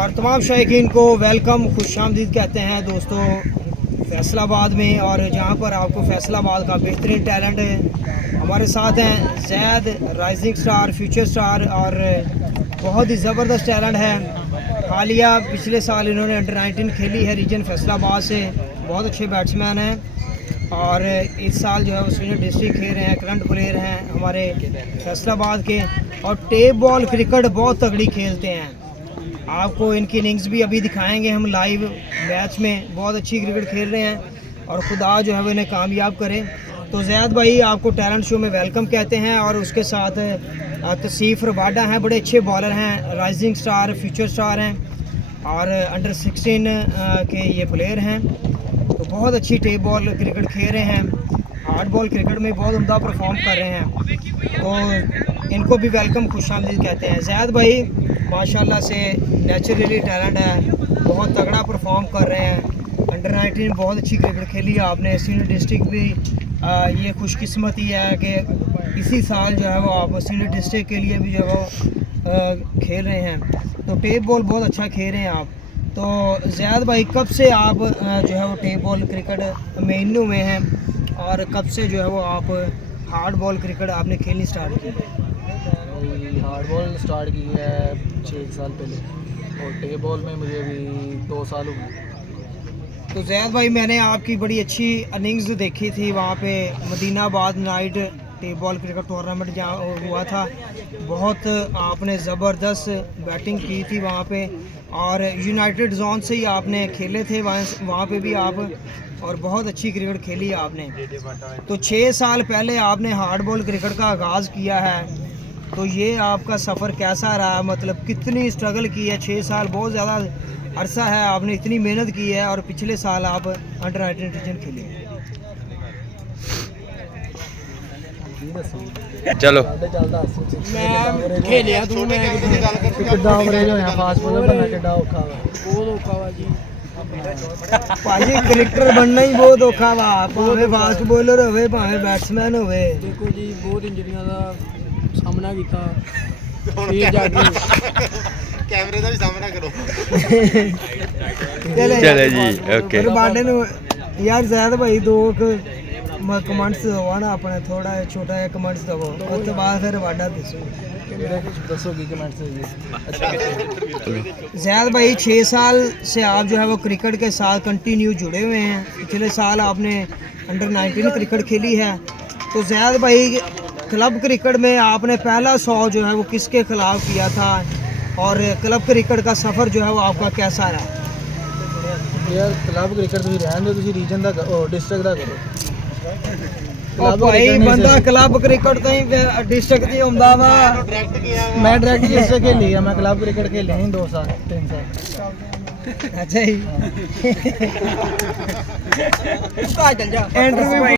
और तमाम शायकीन को वेलकम, खुशामदीद कहते हैं दोस्तों फैसलाबाद में। और जहाँ पर आपको फैसलाबाद का बेहतरीन टैलेंट है। हमारे साथ हैं Zaid, rising star, future star और बहुत ही ज़बरदस्त टैलेंट है। हालिया पिछले साल इन्होंने अंडर 19 खेली है रीजन फैसलाबाद से, बहुत अच्छे बैट्समैन हैं। और इस साल जो है वो सीनियर डिस्ट्रिक्ट खेल रहे हैं, करंट प्लेयर हैं हमारे फैसलाबाद के। और टेप बॉल क्रिकेट बहुत तगड़ी खेलते हैं। आपको इनकी इनिंग्स भी अभी दिखाएंगे हम लाइव मैच में। बहुत अच्छी क्रिकेट खेल रहे हैं और खुदा जो है वो इन्हें कामयाब करे। तो ज़ैद भाई आपको टैलेंट शो में वेलकम कहते हैं। और उसके साथ तसीफ रबाडा हैं, बड़े अच्छे बॉलर हैं, राइजिंग स्टार, फ्यूचर स्टार हैं और अंडर 16 के ये प्लेयर हैं। तो बहुत अच्छी टेप बॉल क्रिकेट खेल रहे हैं, हार्ड बॉल क्रिकेट में बहुत उम्दा परफॉर्म कर रहे हैं। तो इनको भी वेलकम, खुशामदीद कहते हैं। ज़ैद भाई माशाल्लाह से नेचुरली टैलेंट है, बहुत तगड़ा परफॉर्म कर रहे हैं। अंडर 19 बहुत अच्छी क्रिकेट खेली है आपने, सीनियर डिस्ट्रिक्ट भी ये खुशकिस्मती है कि इसी साल जो है वो आप सीनियर डिस्ट्रिक्ट के लिए भी जो है वो खेल रहे हैं। तो टेप बॉल बहुत अच्छा खेल रहे हैं आप। तो ज़ैद भाई कब से आप जो है वो टेप बॉल क्रिकेट में इन में हैं और कब से जो है वो आप हार्ड बॉल क्रिकेट आपने खेलनी स्टार्ट की? हार्ड बॉल स्टार्ट की है 6 साल पहले और टेप बॉल में मुझे अभी 2 साल हो गए। तो ज़ैद भाई मैंने आपकी बड़ी अच्छी इनिंग्स देखी थी वहाँ पे Madinabad night tape ball cricket tournament जहाँ हुआ था। बहुत आपने ज़बरदस्त बैटिंग की थी वहाँ पे और यूनाइटेड जोन से ही आपने खेले थे वहाँ पे भी आप, और बहुत अच्छी क्रिकेट खेली है आपने। तो 6 साल पहले आपने हार्ड बॉल क्रिकेट का आगाज़ किया है, तो ये आपका सफ़र कैसा रहा? मतलब कितनी स्ट्रगल की है? 6 साल बहुत ज़्यादा अरसा है, आपने इतनी मेहनत की है और पिछले साल आप अंडर 19 रीजन खेले। चलो मैं खेलिया तू मैं कितना ओवरेज होया फास्ट बॉलर बनना कितना औखा वा, बहुत औखा वा जी भाजी। क्रिकेटर बनना ही बहुत औखा वा, भावे फास्ट बॉलर होवे भावे बैट्समैन होवे। देखो जी बहुत इंजरियां दा सामना कीता, फिर जाके कैमरे का भी सामना करो। चले जी ओके। बाडे नु यार ज़ैद भाई दो कमेंट्स दो ना अपने, थोड़ा छोटा है कमेंट्स दो, उसके बाद फिर बाडा दसो की कमेंट से। ज़ैद भाई 6 साल से आप जो है वो क्रिकेट के साथ कंटिन्यू जुड़े हुए हैं। पिछले साल आपने अंडर 19 क्रिकेट खेली है। तो ज़ैद भाई क्लब क्रिकेट में आपने पहला 100 जो है वो किसके खिलाफ किया था और क्लब क्रिकेट का सफ़र जो है वो आपका कैसा रहा? यार क्लब क्रिकेट ਤੁਸੀਂ ਰਹਿਣ ਦਿਓ, ਤੁਸੀਂ ਰੀਜਨ ਦਾ ਡਿਸਟ੍ਰਿਕਟ ਦਾ ਕਰੋ। ਉਹ ਭਾਈ ਬੰਦਾ ਕਲੱਬ ਕ੍ਰਿਕਟ ਤੋਂ ਹੀ ਡਿਸਟ੍ਰਿਕਟ ਹੀ ਹੁੰਦਾ ਵਾ। ਮੈਂ ਡਾਇਰੈਕਟ ਡਿਸਟ੍ਰਿਕਟ ਖੇਲੀ ਆ, ਮੈਂ ਕਲੱਬ ਕ੍ਰਿਕਟ ਖੇਲਿਆ ਨਹੀਂ 2 ਸਾਲ 3 ਸਾਲ। ਅੱਛਾ ਜੀ। ਘਰ ਚੱਲ ਜਾ।